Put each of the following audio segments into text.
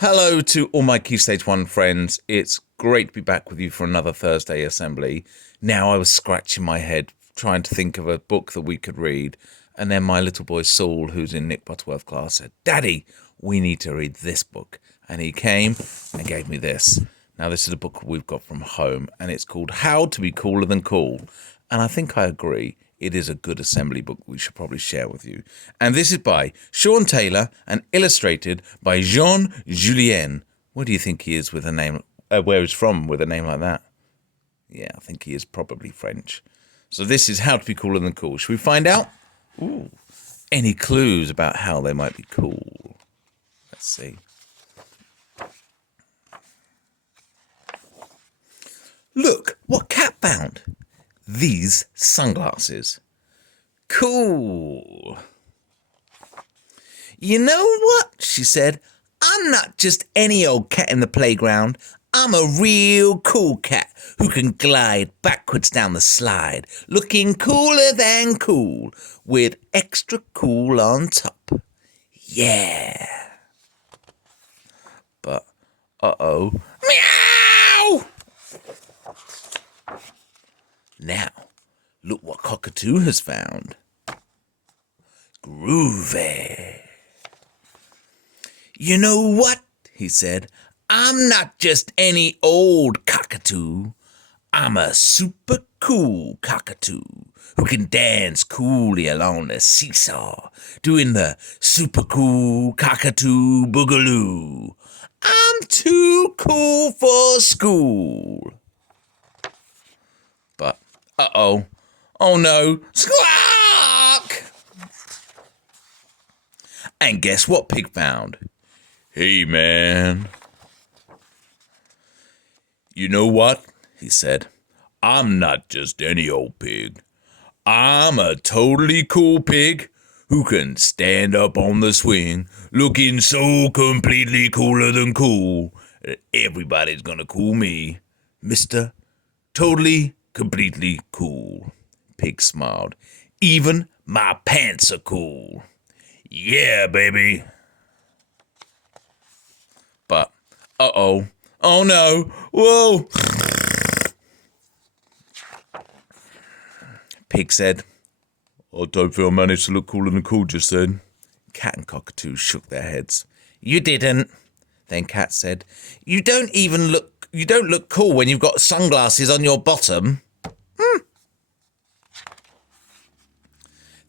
Hello to all my Key Stage 1 friends. It's great to be back with you for another Thursday assembly. Now I was scratching my head trying to think of a book that we could read, and then my little boy Saul, who's in Nick Butterworth class, said, "Daddy, we need to read this book." And he came and gave me this. Now this is a book we've got from home, and it's called How to Be Cooler Than Cool. And I think I agree. It is a good assembly book we should probably share with you. And this is by Sean Taylor and illustrated by Jean Julien. Where do you think he is with a name? Where he's from with a name like that? Yeah, I think he is probably French. So this is How to Be Cooler Than Cool. Should we find out? Ooh. Any clues about how they might be cool? Let's see. Look what Cat found. These sunglasses. Cool. You know what? She said. I'm not just any old cat in the playground. I'm a real cool cat who can glide backwards down the slide, looking cooler than cool, with extra cool on top. Yeah. But, uh-oh. Meow! Now, look what Cockatoo has found. Groovy. You know what? He said. I'm not just any old cockatoo. I'm a super cool cockatoo who can dance coolly along the seesaw, doing the super cool cockatoo boogaloo. I'm too cool for school. But, uh-oh. Oh no. Squawk! And guess what Pig found? Hey, man. You know what? He said. I'm not just any old pig. I'm a totally cool pig who can stand up on the swing, looking so completely cooler than cool that everybody's gonna call me Mr. Totally Completely Cool. Pig smiled. Even my pants are cool. Yeah, baby. But, uh-oh. Oh, no. Whoa. Pig said, I don't feel I managed to look cooler than cool just then. Cat and Cockatoo shook their heads. You didn't. Then Cat said, You don't look cool when you've got sunglasses on your bottom.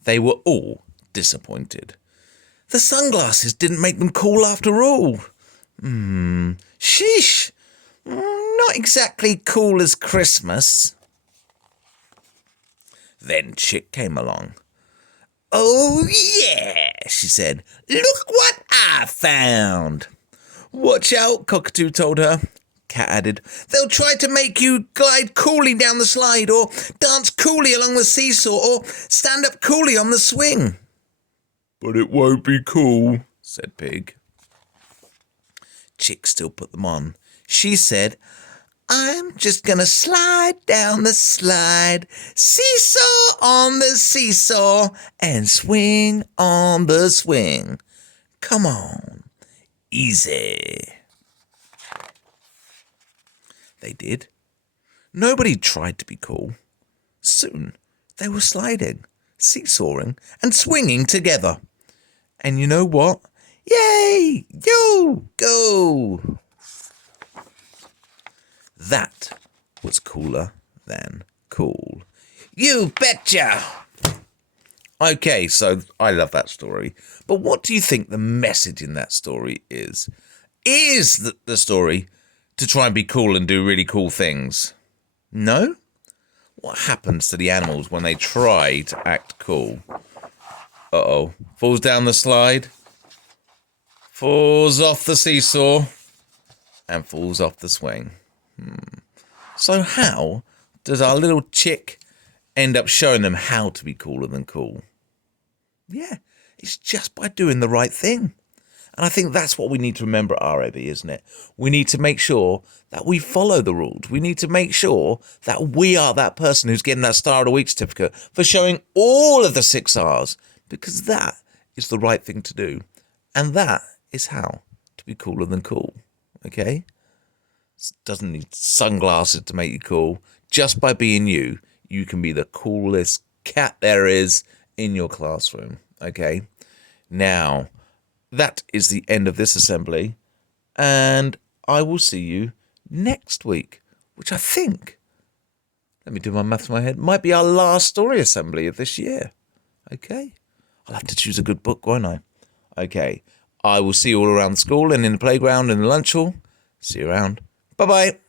They were all disappointed. The sunglasses didn't make them cool after all. Sheesh. Not exactly cool as Christmas. Then Chick came along. Oh, yeah, she said. Look what I found. Watch out, Cockatoo told her. Cat added, they'll try to make you glide coolly down the slide, or dance coolly along the seesaw, or stand up coolly on the swing. But it won't be cool, said Pig. Chick still put them on. She said, I'm just gonna slide down the slide, seesaw on the seesaw, and swing on the swing. Come on, easy. They did. Nobody tried to be cool. Soon they were sliding, seesawing, and swinging together. And you know what? Yay! Yo! Go! That was cooler than cool. You betcha! Okay, so I love that story. But what do you think the message in that story is? Is the story to try and be cool and do really cool things? No? What happens to the animals when they try to act cool? Uh-oh. Falls down the slide. Falls off the seesaw. And falls off the swing. So how does our little chick end up showing them how to be cooler than cool? Yeah, it's just by doing the right thing. And I think that's what we need to remember at RAB, isn't it? We need to make sure that we follow the rules. We need to make sure that we are that person who's getting that Star of the Week certificate for showing all of the 6 Rs, because that is the right thing to do. And that is how to be cooler than cool. Okay? Doesn't need sunglasses to make you cool. Just by being you, you can be the coolest cat there is in your classroom. Okay? Now, that is the end of this assembly, and I will see you next week, which I think, let me do my maths in my head, might be our last story assembly of this year. Okay? I'll have to choose a good book, won't I? Okay. I will see you all around the school and in the playground and the lunch hall. See you around. Bye-bye.